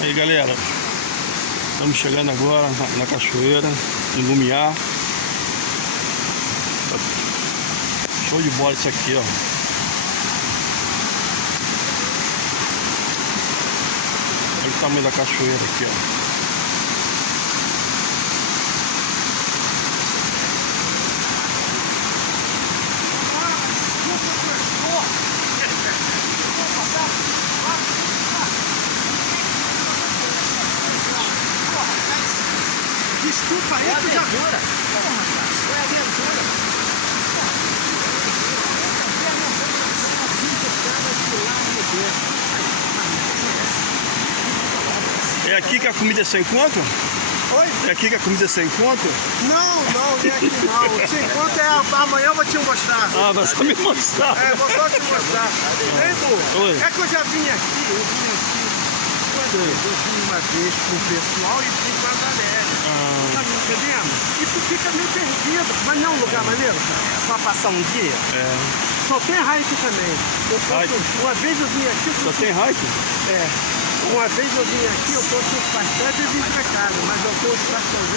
Aí galera, estamos chegando agora na cachoeira, em Lumiar. Show de bola isso aqui, ó. Olha o tamanho da cachoeira aqui, ó. Desculpa aí, tu já viu? É aventura. É aqui que a comida é sem conto? Oi? É aqui que a comida é sem conto? Não, não é aqui não. Sem conta é amanhã eu vou te mostrar. Ah, vai só me mostrar. É, vou só te mostrar. Ei, Bu, Oi. é que eu já vim aqui, eu vim uma vez com o pessoal e fui com a galera. Tá me entendendo? E tu fica meio perdido. Mas não é um lugar maneiro, cara? Pra passar um dia. É. Só tem hike também. Uma vez eu vim aqui... Só tem hike? É. Uma vez eu vim aqui, eu tô com os pastéis e vim pra casa. Mas eu tô os pastéis